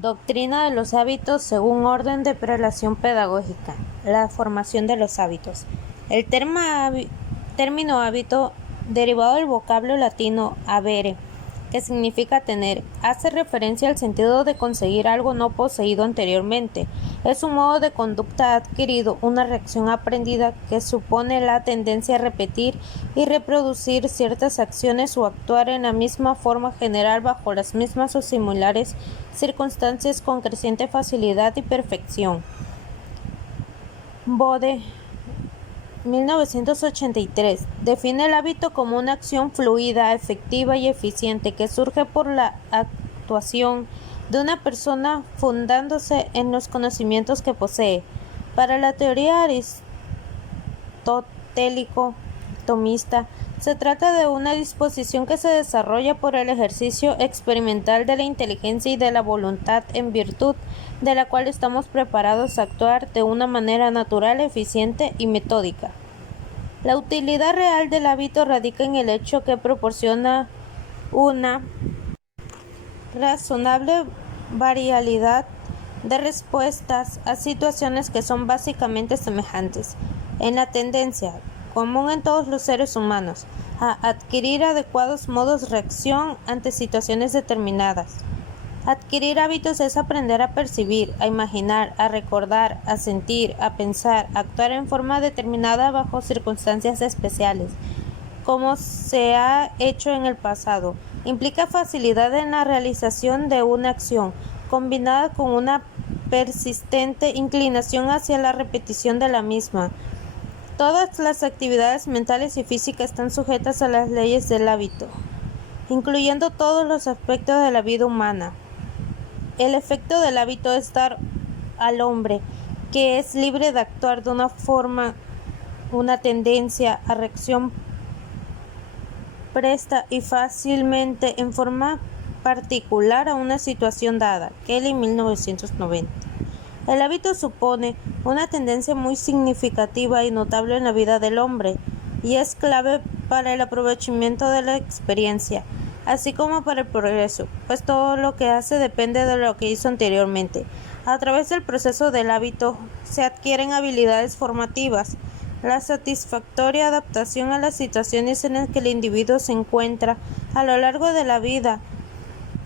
Doctrina de los hábitos según orden de prelación pedagógica. La formación de los hábitos. El término hábito, derivado del vocablo latino habere, que significa tener, hace referencia al sentido de conseguir algo no poseído anteriormente. Es un modo de conducta adquirido, una reacción aprendida que supone la tendencia a repetir y reproducir ciertas acciones o actuar en la misma forma general bajo las mismas o similares circunstancias con creciente facilidad y perfección. Bode 1983 define el hábito como una acción fluida, efectiva y eficiente que surge por la actuación de una persona fundándose en los conocimientos que posee. Para la teoría aristotélico-tomista, se trata de una disposición que se desarrolla por el ejercicio experimental de la inteligencia y de la voluntad en virtud de la cual estamos preparados a actuar de una manera natural, eficiente y metódica. La utilidad real del hábito radica en el hecho que proporciona una razonable variabilidad de respuestas a situaciones que son básicamente semejantes, en la tendencia, común en todos los seres humanos, a adquirir adecuados modos de reacción ante situaciones determinadas. Adquirir hábitos es aprender a percibir, a imaginar, a recordar, a sentir, a pensar, a actuar en forma determinada bajo circunstancias especiales, como se ha hecho en el pasado. Implica facilidad en la realización de una acción, combinada con una persistente inclinación hacia la repetición de la misma. Todas las actividades mentales y físicas están sujetas a las leyes del hábito, incluyendo todos los aspectos de la vida humana. El efecto del hábito es dar al hombre, que es libre de actuar de una forma, una tendencia a reacción presta y fácilmente en forma particular a una situación dada. Kelly, 1990. El hábito supone una tendencia muy significativa y notable en la vida del hombre y es clave para el aprovechamiento de la experiencia, así como para el progreso, pues todo lo que hace depende de lo que hizo anteriormente. A través del proceso del hábito se adquieren habilidades formativas, la satisfactoria adaptación a las situaciones en las que el individuo se encuentra a lo largo de la vida,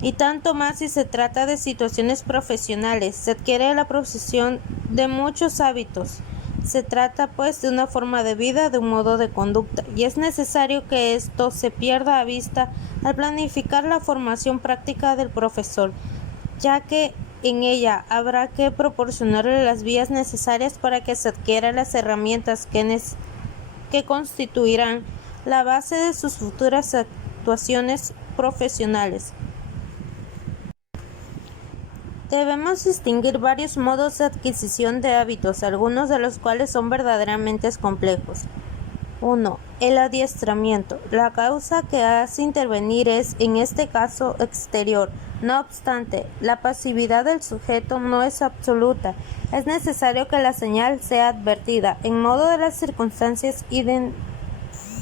y tanto más si se trata de situaciones profesionales. Se adquiere la procesión de muchos hábitos. Se trata pues de una forma de vida, de un modo de conducta, y es necesario que esto se pierda a vista al planificar la formación práctica del profesor, ya que en ella habrá que proporcionarle las vías necesarias para que se adquieran las herramientas que constituirán la base de sus futuras actuaciones profesionales. Debemos distinguir varios modos de adquisición de hábitos, algunos de los cuales son verdaderamente complejos. 1. El adiestramiento. La causa que hace intervenir es, en este caso, exterior. No obstante, la pasividad del sujeto no es absoluta. Es necesario que la señal sea advertida, en modo de las circunstancias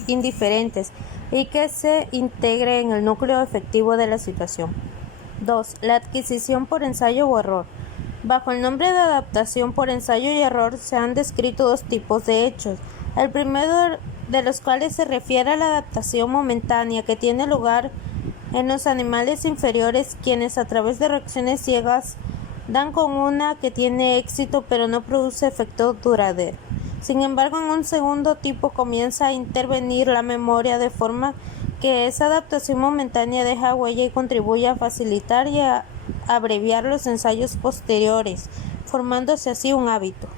indiferentes, y que se integre en el núcleo efectivo de la situación. 2. La adquisición por ensayo o error. Bajo el nombre de adaptación por ensayo y error se han descrito dos tipos de hechos. El primero de los cuales se refiere a la adaptación momentánea que tiene lugar en los animales inferiores, quienes a través de reacciones ciegas dan con una que tiene éxito pero no produce efecto duradero. Sin embargo, en un segundo tipo comienza a intervenir la memoria de forma que esa adaptación momentánea deja huella y contribuye a facilitar y a abreviar los ensayos posteriores, formándose así un hábito.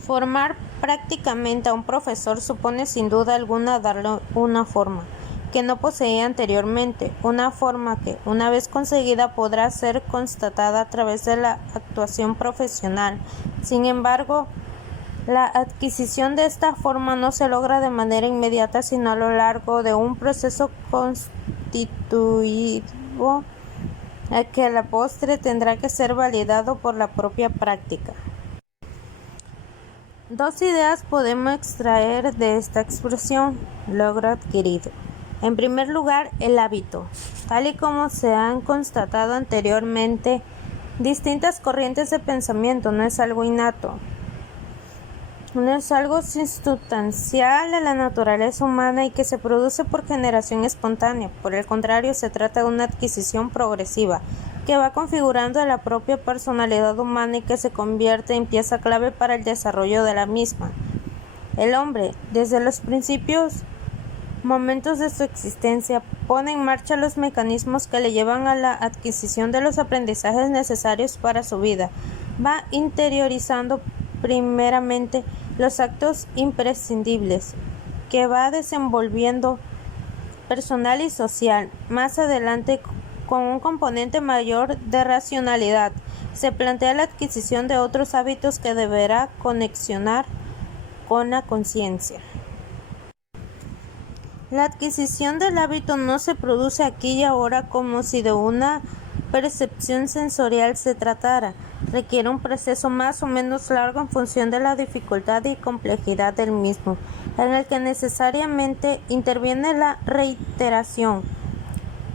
Formar prácticamente a un profesor supone sin duda alguna darle una forma que no poseía anteriormente, una forma que, una vez conseguida, podrá ser constatada a través de la actuación profesional. Sin embargo, la adquisición de esta forma no se logra de manera inmediata, sino a lo largo de un proceso constitutivo que a la postre tendrá que ser validado por la propia práctica. Dos ideas podemos extraer de esta expresión: logro adquirido. En primer lugar, el hábito. Tal y como se han constatado anteriormente, distintas corrientes de pensamiento, no es algo innato. No es algo sustancial a la naturaleza humana y que se produce por generación espontánea. Por el contrario, se trata de una adquisición progresiva que va configurando la propia personalidad humana y que se convierte en pieza clave para el desarrollo de la misma. El hombre, desde los principios momentos de su existencia, pone en marcha los mecanismos que le llevan a la adquisición de los aprendizajes necesarios para su vida. Va interiorizando primeramente los actos imprescindibles que va desenvolviendo personal y social. Más adelante, con un componente mayor de racionalidad, se plantea la adquisición de otros hábitos que deberá conexionar con la conciencia. La adquisición del hábito no se produce aquí y ahora como si de una percepción sensorial se tratara. Requiere un proceso más o menos largo en función de la dificultad y complejidad del mismo, en el que necesariamente interviene la reiteración.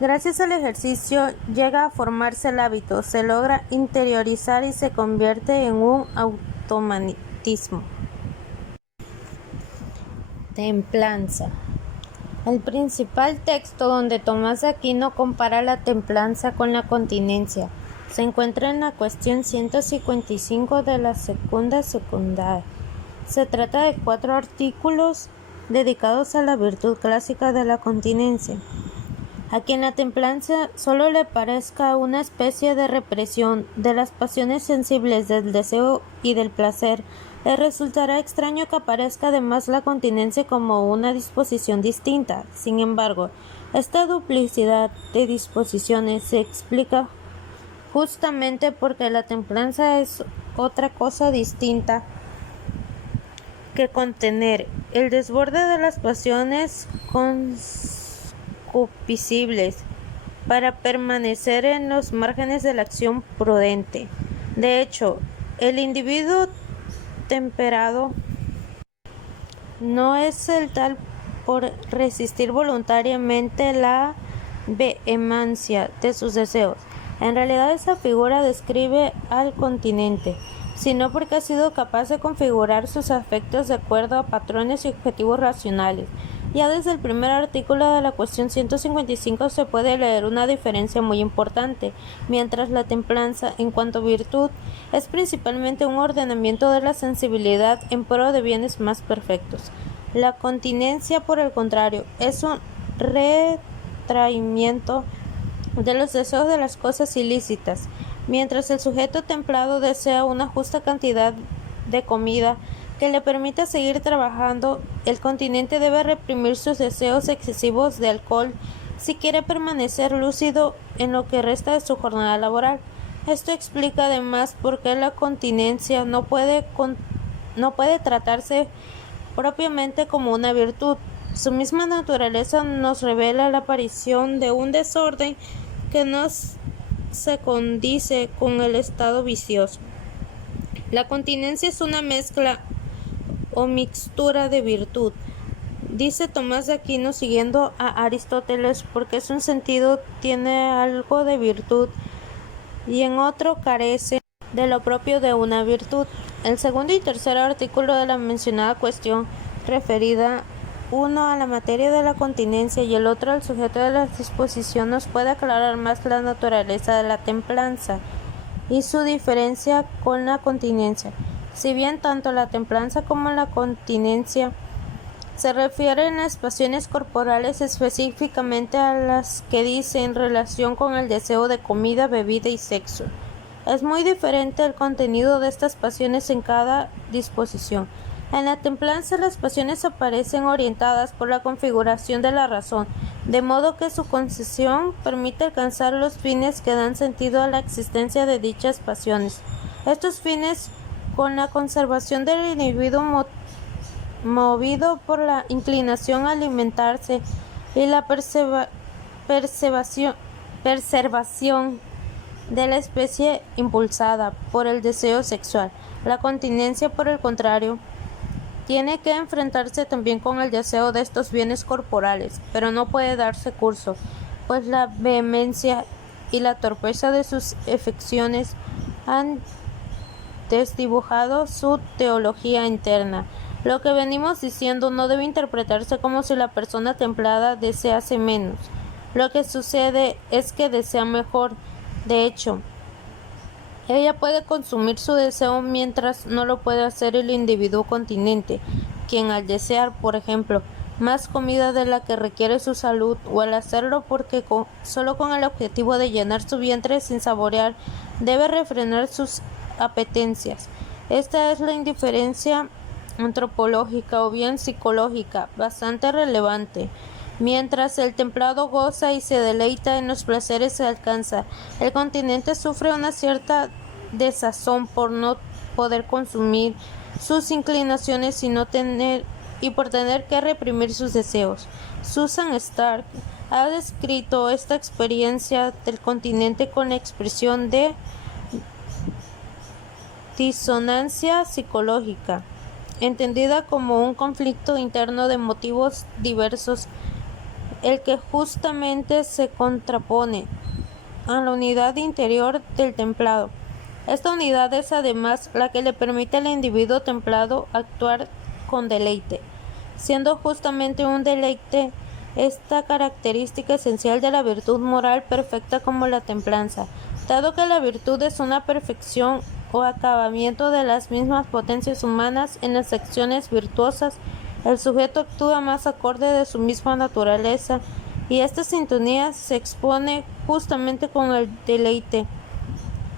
Gracias al ejercicio llega a formarse el hábito, se logra interiorizar y se convierte en un automatismo. Templanza. El principal texto donde Tomás de Aquino compara la templanza con la continencia se encuentra en la cuestión 155 de la Secunda Secundaria. Se trata de 4 artículos dedicados a la virtud clásica de la continencia. A quien la templanza solo le parezca una especie de represión de las pasiones sensibles del deseo y del placer, le resultará extraño que aparezca además la continencia como una disposición distinta. Sin embargo, esta duplicidad de disposiciones se explica justamente porque la templanza es otra cosa distinta que contener el desborde de las pasiones concupiscibles para permanecer en los márgenes de la acción prudente. De hecho, el individuo temperado no es el tal por resistir voluntariamente la vehemencia de sus deseos. En realidad esa figura describe al continente, sino porque ha sido capaz de configurar sus afectos de acuerdo a patrones y objetivos racionales. Ya desde el primer artículo de la cuestión 155 se puede leer una diferencia muy importante. Mientras la templanza, en cuanto a virtud, es principalmente un ordenamiento de la sensibilidad en pro de bienes más perfectos, la continencia, por el contrario, es un retraimiento de los deseos de las cosas ilícitas. Mientras el sujeto templado desea una justa cantidad de comida que le permita seguir trabajando, el continente debe reprimir sus deseos excesivos de alcohol si quiere permanecer lúcido en lo que resta de su jornada laboral. Esto explica además por qué la continencia no puede tratarse propiamente como una virtud. Su misma naturaleza nos revela la aparición de un desorden que no se condice con el estado vicioso. La continencia es una mezcla o mixtura de virtud, dice Tomás de Aquino siguiendo a Aristóteles, porque en un sentido tiene algo de virtud y en otro carece de lo propio de una virtud. El segundo y tercer artículo de la mencionada cuestión, referida uno a la materia de la continencia y el otro al sujeto de la disposición, nos puede aclarar más la naturaleza de la templanza y su diferencia con la continencia. Si bien tanto la templanza como la continencia se refieren a las pasiones corporales, específicamente a las que dice en relación con el deseo de comida, bebida y sexo, es muy diferente el contenido de estas pasiones en cada disposición. En la templanza las pasiones aparecen orientadas por la configuración de la razón, de modo que su concesión permite alcanzar los fines que dan sentido a la existencia de dichas pasiones. Estos fines, con la conservación del individuo movido por la inclinación a alimentarse y la preservación de la especie impulsada por el deseo sexual. La continencia, por el contrario, tiene que enfrentarse también con el deseo de estos bienes corporales, pero no puede darse curso, pues la vehemencia y la torpeza de sus afecciones han desdibujado su teología interna. Lo que venimos diciendo no debe interpretarse como si la persona templada desease menos. Lo que sucede es que desea mejor. De hecho, ella puede consumir su deseo mientras no lo puede hacer el individuo continente, quien al desear, por ejemplo, más comida de la que requiere su salud, o al hacerlo solo con el objetivo de llenar su vientre sin saborear, debe refrenar sus apetencias. Esta es la indiferencia antropológica o bien psicológica, bastante relevante. Mientras el templado goza y se deleita en los placeres que alcanza, el continente sufre una cierta desazón por no poder consumir sus inclinaciones y por tener que reprimir sus deseos. Susan Stark ha descrito esta experiencia del continente con la expresión de disonancia psicológica, entendida como un conflicto interno de motivos diversos, el que justamente se contrapone a la unidad interior del templado. Esta unidad es además la que le permite al individuo templado actuar con deleite, siendo justamente un deleite esta característica esencial de la virtud moral perfecta como la templanza. Dado que la virtud es una perfección o acabamiento de las mismas potencias humanas en las acciones virtuosas, el sujeto actúa más acorde de su misma naturaleza, y esta sintonía se expone justamente con el deleite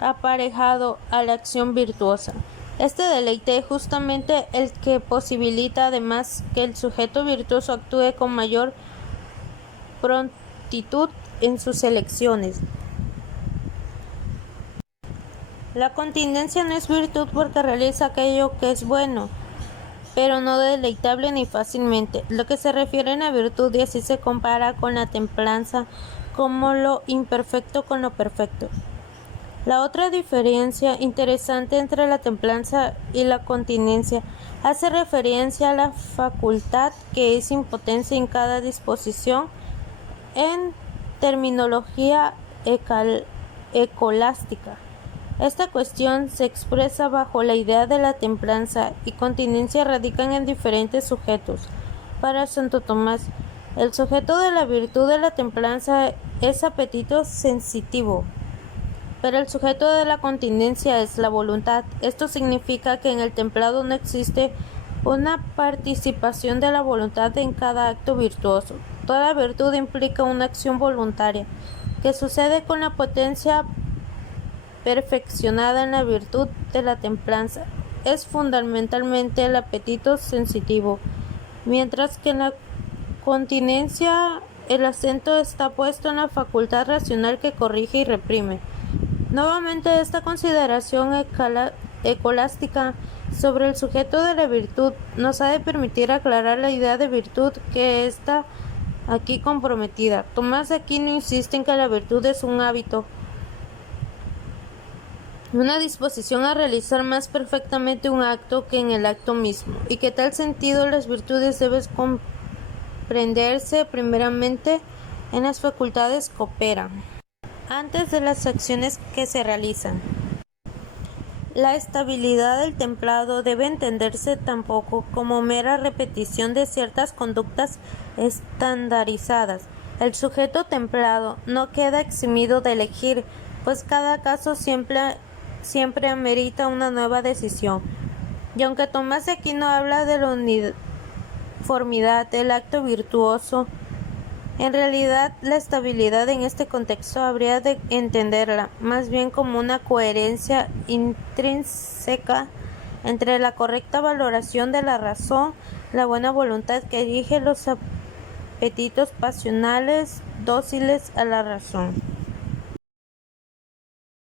aparejado a la acción virtuosa. Este deleite es justamente el que posibilita además que el sujeto virtuoso actúe con mayor prontitud en sus elecciones. La continencia no es virtud porque realiza aquello que es bueno, pero no deleitable ni fácilmente. Lo que se refiere a la virtud, y así se compara con la templanza, como lo imperfecto con lo perfecto. La otra diferencia interesante entre la templanza y la continencia hace referencia a la facultad que es impotencia en cada disposición en terminología escolástica. Esta cuestión se expresa bajo la idea de la templanza y continencia radican en diferentes sujetos. Para Santo Tomás, el sujeto de la virtud de la templanza es apetito sensitivo, pero el sujeto de la continencia es la voluntad. Esto significa que en el templado no existe una participación de la voluntad en cada acto virtuoso. Toda virtud implica una acción voluntaria, que sucede con la potencia perfeccionada en la virtud de la templanza. Es fundamentalmente el apetito sensitivo, mientras que en la continencia el acento está puesto en la facultad racional que corrige y reprime. Nuevamente, esta consideración escolástica sobre el sujeto de la virtud nos ha de permitir aclarar la idea de virtud que está aquí comprometida. Tomás de Aquino insiste en que la virtud es un hábito, una disposición a realizar más perfectamente un acto que en el acto mismo, y que en tal sentido las virtudes deben comprenderse primeramente en las facultades que operan antes de las acciones que se realizan. La estabilidad del templado debe entenderse tampoco como mera repetición de ciertas conductas estandarizadas. El sujeto templado no queda eximido de elegir, pues cada caso siempre amerita una nueva decisión. Y aunque Tomás de Aquino habla de la uniformidad del acto virtuoso, en realidad la estabilidad en este contexto habría de entenderla más bien como una coherencia intrínseca entre la correcta valoración de la razón, la buena voluntad que dirige los apetitos pasionales dóciles a la razón.